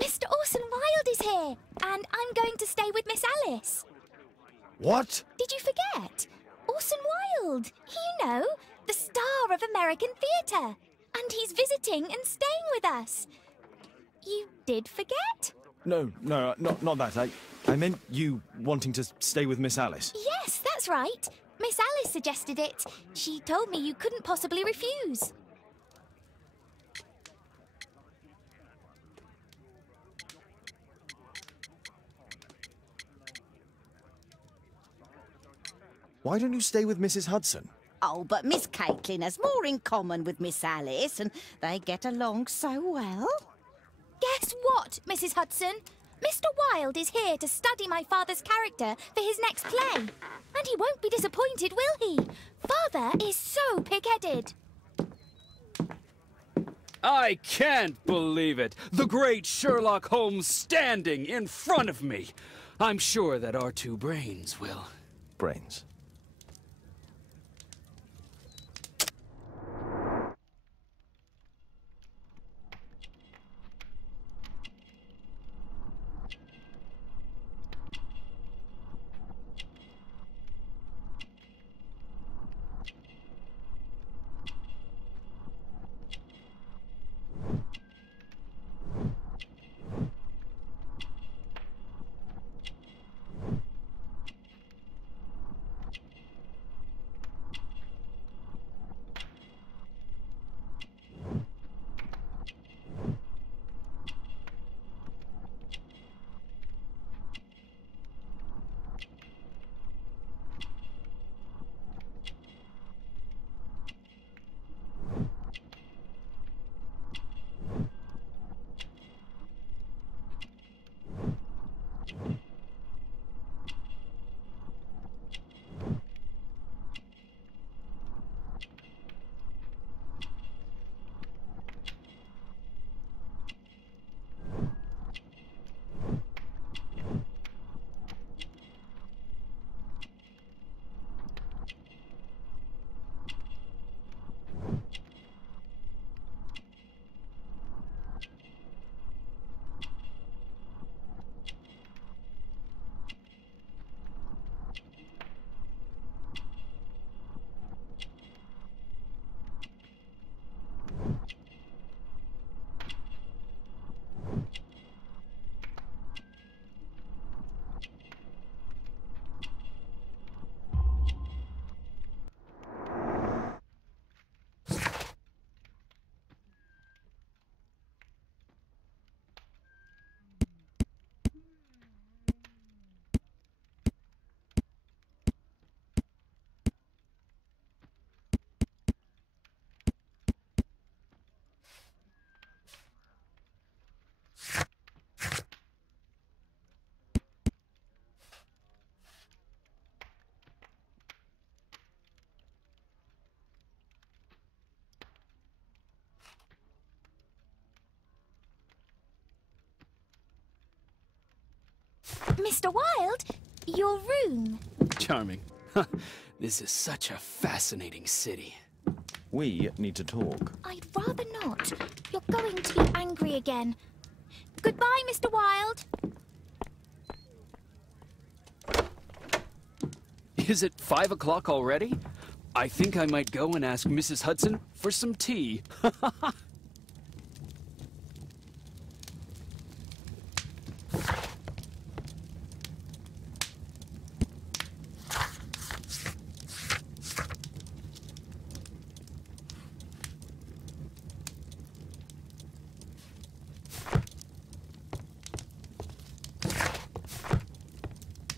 Mr. Orson Wilde is here, and I'm going to stay with Miss Alice. What? Did you forget? Orson Wilde, you know, the star of American theatre. And he's visiting and staying with us. You did forget? No, not that. I meant you wanting to stay with Miss Alice. Yes, that's right. Miss Alice suggested it. She told me you couldn't possibly refuse. Why don't you stay with Mrs. Hudson? Oh, but Miss Caitlin has more in common with Miss Alice, and they get along so well. Guess what, Mrs. Hudson? Mr. Wilde is here to study my father's character for his next play. And he won't be disappointed, will he? Father is so pig-headed. I can't believe it! The great Sherlock Holmes standing in front of me! I'm sure that our two brains will... Brains. Mr. Wilde, your room. Charming. This is such a fascinating city. We need to talk. I'd rather not. You're going to be angry again. Goodbye, Mr. Wilde. Is it 5 o'clock already? I think I might go and ask Mrs. Hudson for some tea.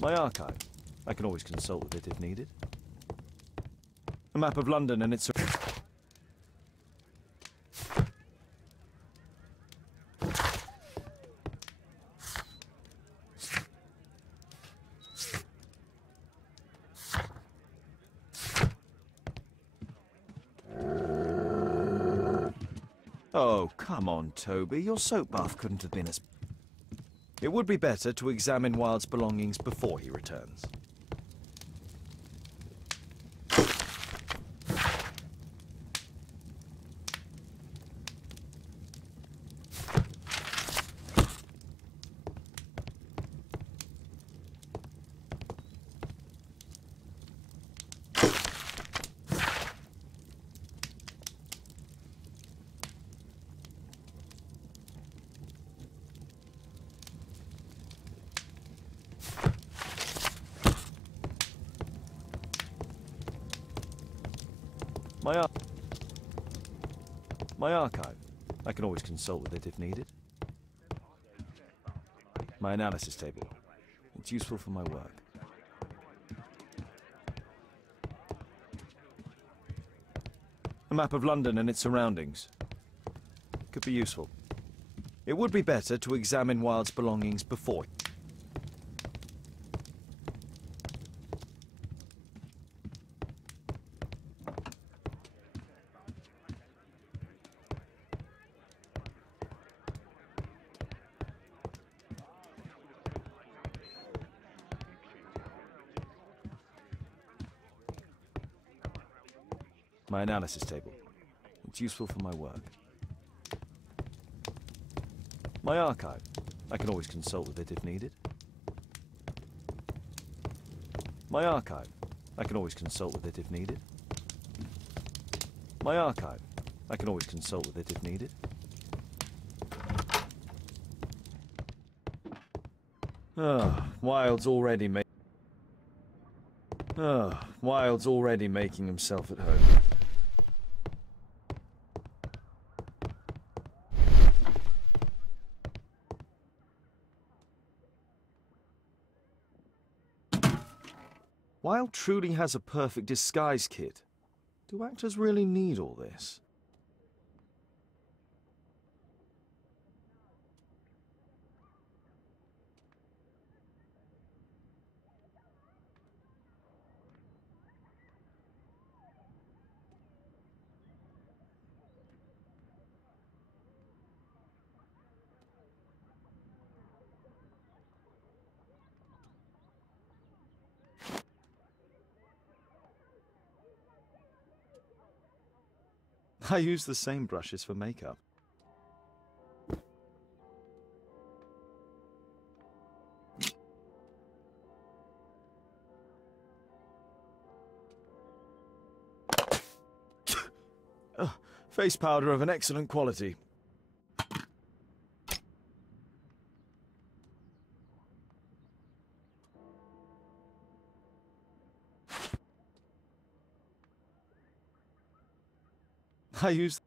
My archive. I can always consult with it if needed. A map of London and its... Oh, come on, Toby. Your soap bath couldn't have been as... It would be better to examine Wilde's belongings before he returns. My ar- My archive. I can always consult with it if needed. My analysis table. It's useful for my work. A map of London and its surroundings. Could be useful. It would be better to examine Wilde's belongings before. My analysis table. It's useful for my work. My archive. I can always consult with it if needed. My archive. I can always consult with it if needed. My archive. I can always consult with it if needed. Wilde's already making himself at home. Wilde truly has a perfect disguise kit. Do actors really need all this? I use the same brushes for makeup. Face powder of an excellent quality. I use...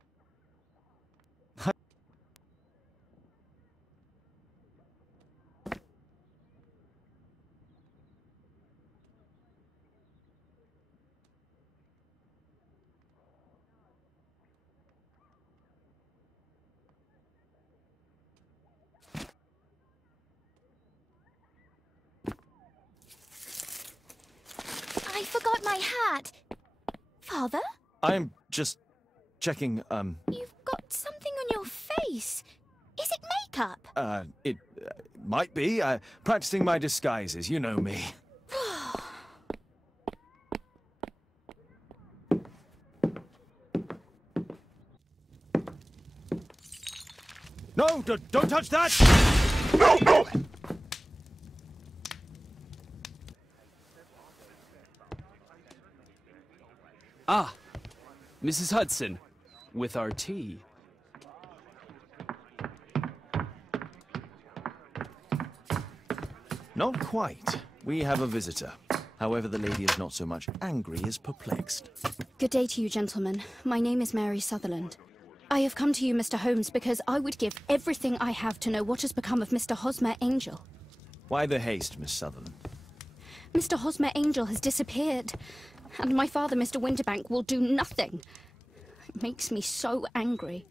I forgot my hat. Father? I'm just checking, You've got something on your face. Is it makeup? It might be. Practicing my disguises, you know me. No, don't touch that! No! Ah, Mrs. Hudson, with our tea. Not quite. We have a visitor. However, the lady is not so much angry as perplexed. Good day to you, gentlemen. My name is Mary Sutherland. I have come to you, Mr. Holmes, because I would give everything I have to know what has become of Mr. Hosmer Angel. Why the haste, Miss Sutherland? Mr. Hosmer Angel has disappeared, and my father, Mr. Winterbank, will do nothing. It makes me so angry.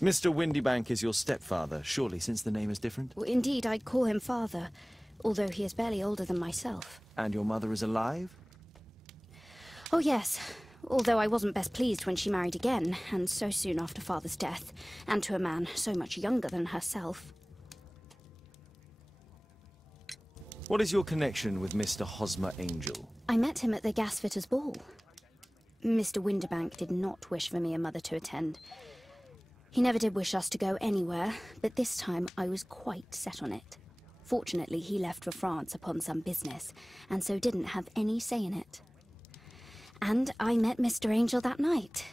Mr. Windybank is your stepfather, surely, since the name is different? Well, indeed, I call him father, although he is barely older than myself. And your mother is alive? Oh, yes. Although I wasn't best pleased when she married again, and so soon after father's death, and to a man so much younger than herself. What is your connection with Mr. Hosmer Angel? I met him at the gasfitter's ball. Mr. Windybank did not wish for me and Mother to attend. He never did wish us to go anywhere, but this time I was quite set on it. Fortunately, he left for France upon some business, and so didn't have any say in it. And I met Mr. Angel that night.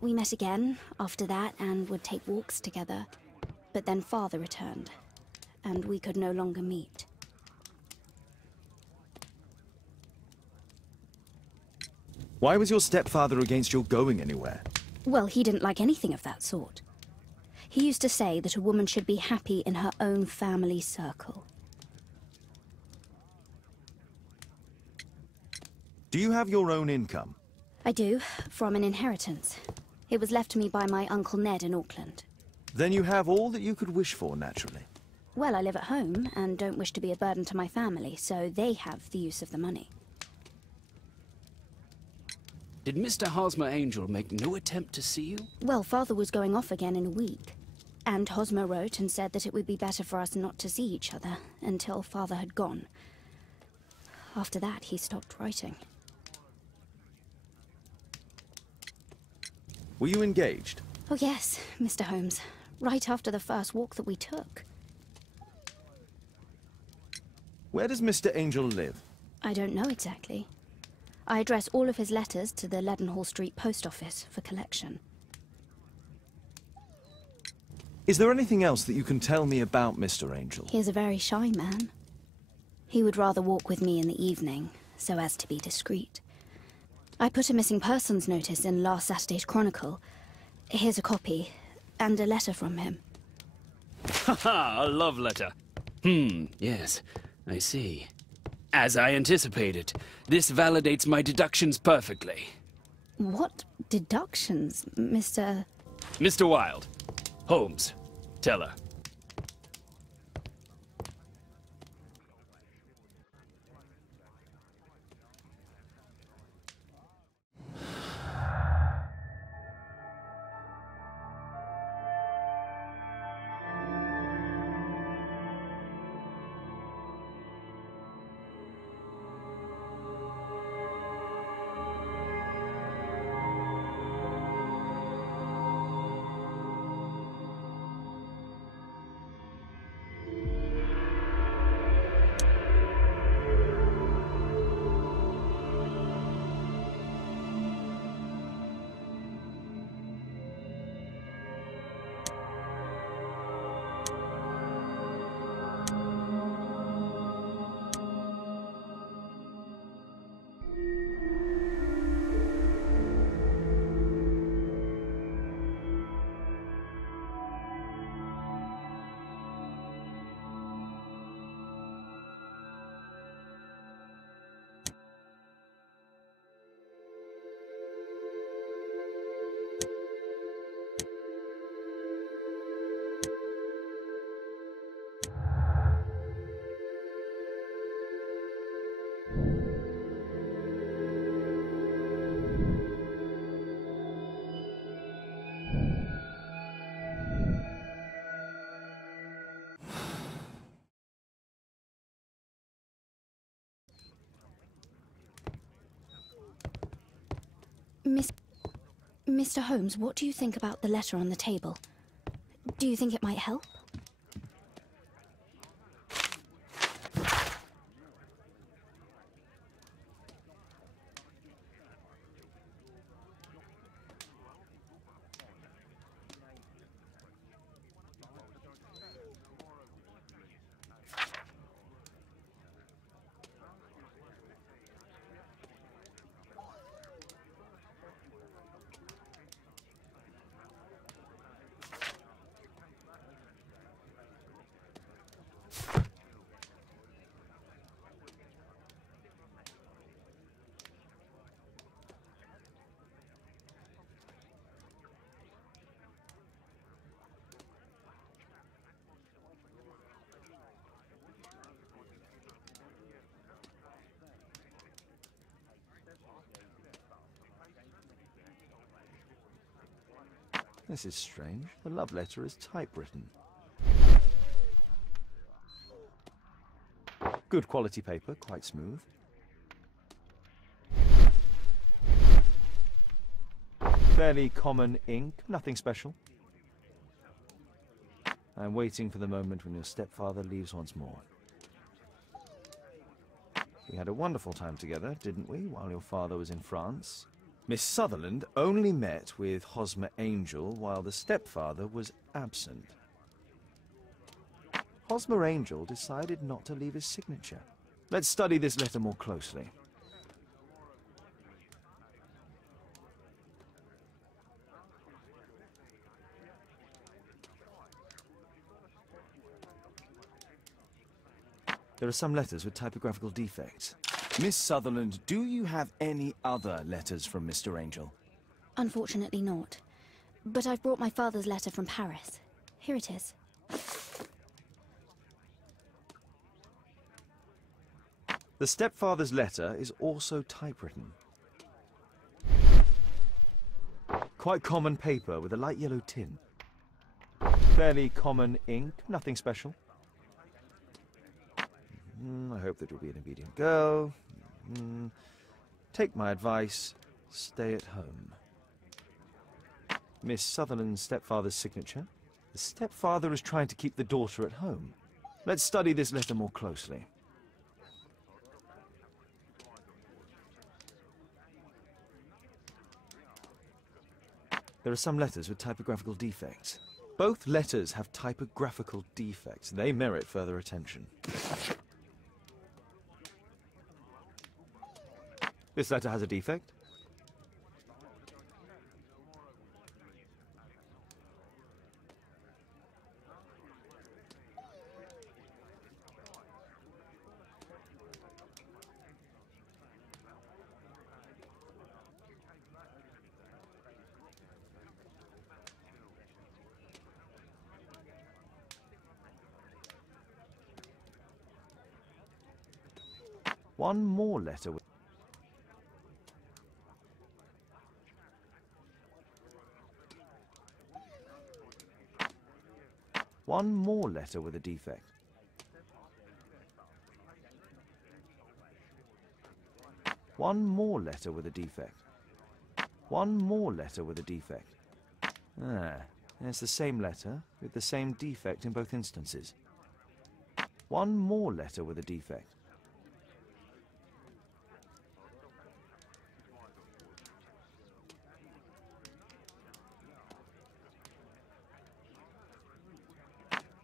We met again after that and would take walks together. But then Father returned, and we could no longer meet. Why was your stepfather against your going anywhere? Well, he didn't like anything of that sort. He used to say that a woman should be happy in her own family circle. Do you have your own income? I do, from an inheritance. It was left to me by my Uncle Ned in Auckland. Then you have all that you could wish for, naturally. Well, I live at home and don't wish to be a burden to my family, so they have the use of the money. Did Mr. Hosmer Angel make no attempt to see you? Well, Father was going off again in a week. And Hosmer wrote and said that it would be better for us not to see each other until Father had gone. After that, he stopped writing. Were you engaged? Oh yes, Mr. Holmes. Right after the first walk that we took. Where does Mr. Angel live? I don't know exactly. I address all of his letters to the Leadenhall Street Post Office for collection. Is there anything else that you can tell me about Mr. Angel? He is a very shy man. He would rather walk with me in the evening, so as to be discreet. I put a missing persons notice in last Saturday's Chronicle. Here's a copy, and a letter from him. Haha, a love letter. Yes, I see. As I anticipated, this validates my deductions perfectly. What deductions, Mr. Mr. Wilde. Holmes. Tell her. Mr. Holmes, what do you think about the letter on the table? Do you think it might help? This is strange. The love letter is typewritten. Good quality paper, quite smooth. Fairly common ink, nothing special. I'm waiting for the moment when your stepfather leaves once more. We had a wonderful time together, didn't we, while your father was in France? Miss Sutherland only met with Hosmer Angel while the stepfather was absent. Hosmer Angel decided not to leave his signature. Let's study this letter more closely. There are some letters with typographical defects. Miss Sutherland, do you have any other letters from Mr. Angel? Unfortunately not. But I've brought my father's letter from Paris. Here it is. The stepfather's letter is also typewritten. Quite common paper with a light yellow tint. Fairly common ink, nothing special. I hope that you'll be an obedient girl. Take my advice, stay at home. Miss Sutherland's stepfather's signature. The stepfather is trying to keep the daughter at home. Let's study this letter more closely. There are some letters with typographical defects. Both letters have typographical defects. They merit further attention. This letter has a defect. One more letter with one more letter with a defect. One more letter with a defect. One more letter with a defect. It's the same letter with the same defect in both instances. One more letter with a defect.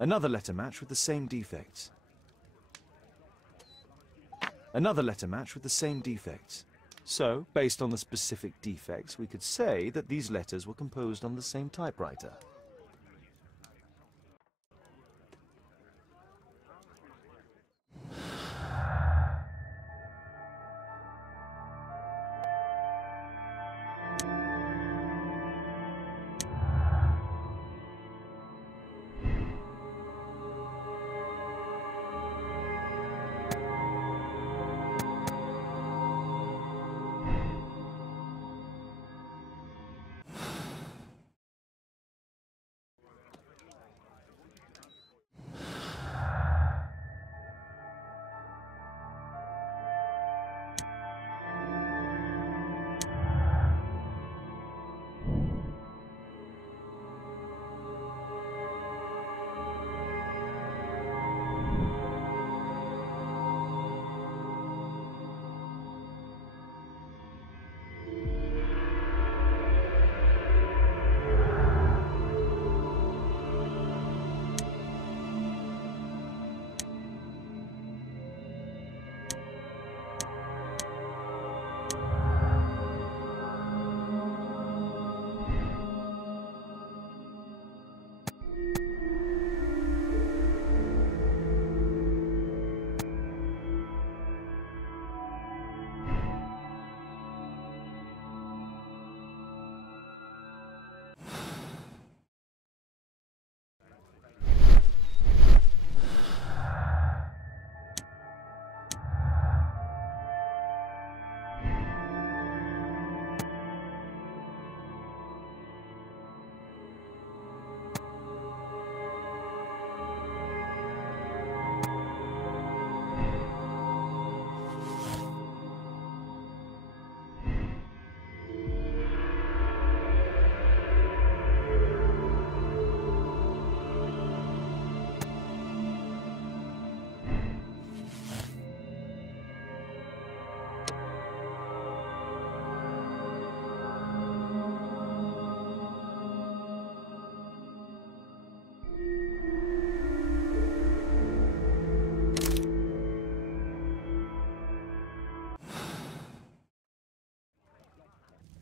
Another letter match with the same defects. Another letter match with the same defects. So, based on the specific defects, we could say that these letters were composed on the same typewriter.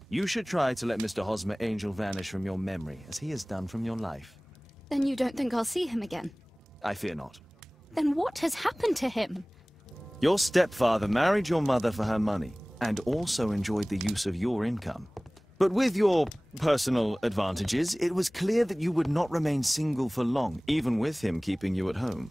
You should try to let Mr. Hosmer Angel vanish from your memory, as he has done from your life. Then you don't think I'll see him again? I fear not. Then what has happened to him? Your stepfather married your mother for her money, and also enjoyed the use of your income. But with your personal advantages, it was clear that you would not remain single for long, even with him keeping you at home.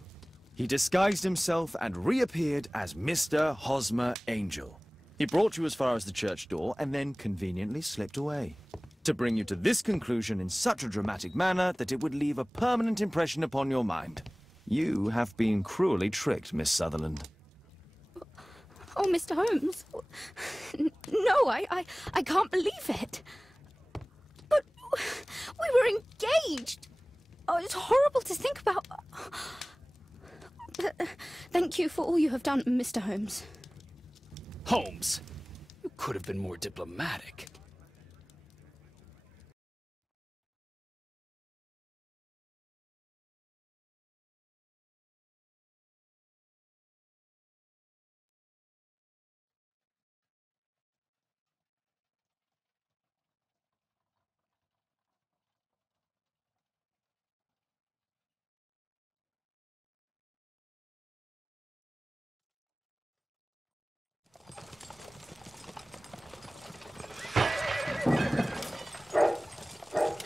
He disguised himself and reappeared as Mr. Hosmer Angel. He brought you as far as the church door and then conveniently slipped away. To bring you to this conclusion in such a dramatic manner that it would leave a permanent impression upon your mind. You have been cruelly tricked, Miss Sutherland. Oh, Mr. Holmes. No, I can't believe it. But we were engaged. Oh, it's horrible to think about. Thank you for all you have done, Mr. Holmes. Holmes, you could have been more diplomatic.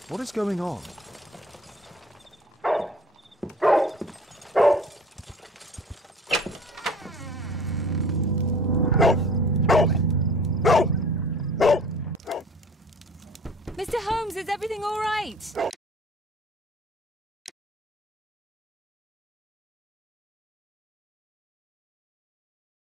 What is going on? Mr. Holmes, is everything all right?